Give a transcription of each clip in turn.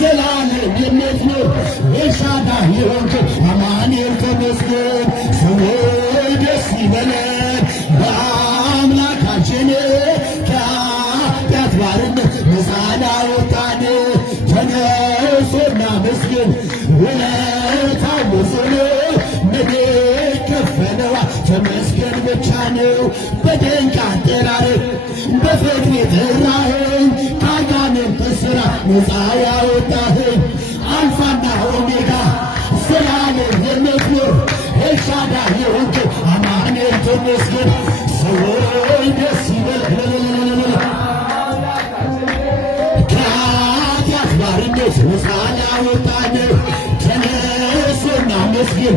ዘላለም የምትኖር ኤልሻዳይ የሆንክ አማኑኤል ተመስገን። ሰዎች ደስ ይበለን በአምላካችን ከኃጢአት ባርነት ነፃ ላወጣን ተነሱ እናመስግን ውለታው ብዙ ነው ምን ከፈለዋ ተመስገን ብቻ ነው። በድንቅ አጠራርህ በፍቅር የጠራኸኝ ከአጋንንት ሥራ ነፃ ያወጣኸኝ አልፋና ኦሜጋ ዘላለም የምትኖር ኤልሻዳይ የሆንክ አማኑኤል ተመስገን። ሰዎች ደስ ይበለን ከኃጢአት ባርነት ነፃ ላወጣን ተነሱ እናመስግን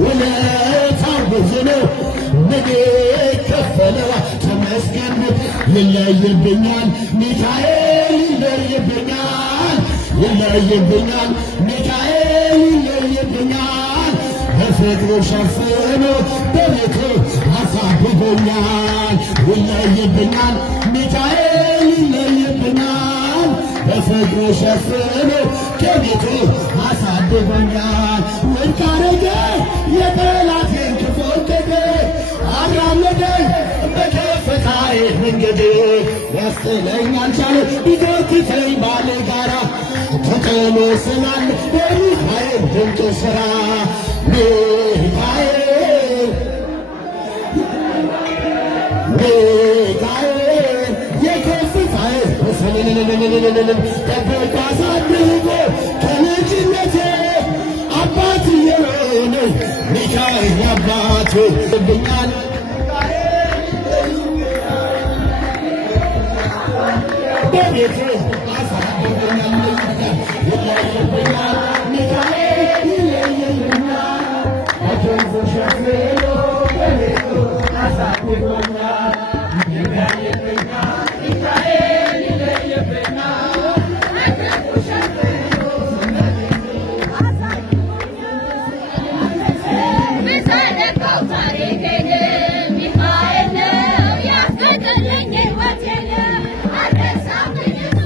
ውለታው ብዙ ነው ምን ከፈለዋ ተመስገን። ይለይብኛል ሚካኤል ይለይብኛል ይለይብኛል ሚካኤል ይለይብኛል በፍቅሩ ሸፍኖ በቤቱ አሳድጎኛል። ይለይብኛል ሚካኤል ይለይብኛል በፍቅሩ ሸፍኖ ከቤቱ አሳድጎኛል። ውድቅ አረገ የጠላቴን ክፉ እቅድ አራመደኝ በከፍታዬ መንገድ ያስጥለኝ አልቻለም ቢጎትተኝ ባለጋራ ተጥሎ ስላለ በሚካኤል ድንቅ ሥራ ሚካኤል ሚካኤል የከፍታዬ ጠብቆ አሳድጎ ከልጅነቴ አባት የሆነ ሚካኤል አባቴ ብኛል በቤቱ አሳድጎኛል። ይለይብኛል ሚካኤል ይለይብኛል በክንፉ ሸፍኖ በቤቱ አሳድጎኛል። ይለይብኛል ሚካኤል ይለይብኛል በክንፉ ሸፍኖ በቤቱ አሳድጎኛል። ምሰደቀው ታሪኬን ሚካኤል ነው ያስገደለኝ ሕይወቴን አልረሳብኝ እሱ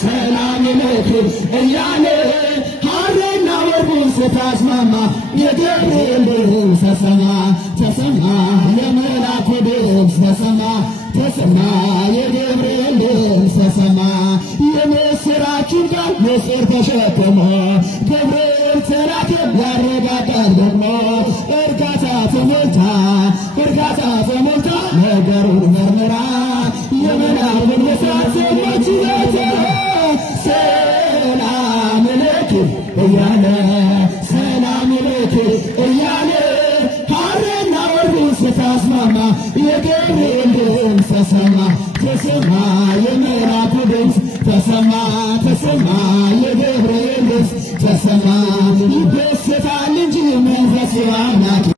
ሰላም ለክብር እያለ ሀረና ወርቡን ስታስማማ የገብርኤል ድምፅ ተሰማ ተሰማ የመላኩ ድምፅ ተሰማ ተሰማ የገብርኤል ድምፅ ተሰማ የምስራችን ቃል ምስጢር ተሸክሞ ገብርኤል ተላከ ያረጋጋል ደግሞ እርጋታ ተሞልታ ነገሩን መርምራ የመላኩን ብስራት ሰማች ሰላም ለኪ እያለ ሰላም ለኪ እያለ ሐርና ወርቁን ስታስማማ የገብርኤል ድምፅ ተሰማ ተሰማ የመላኩ ድምፅ ተሰማ ተሰማ የገብርኤል ድምፅ ተሰማ ይደሰታል እንጂ መንፈስ አምላክ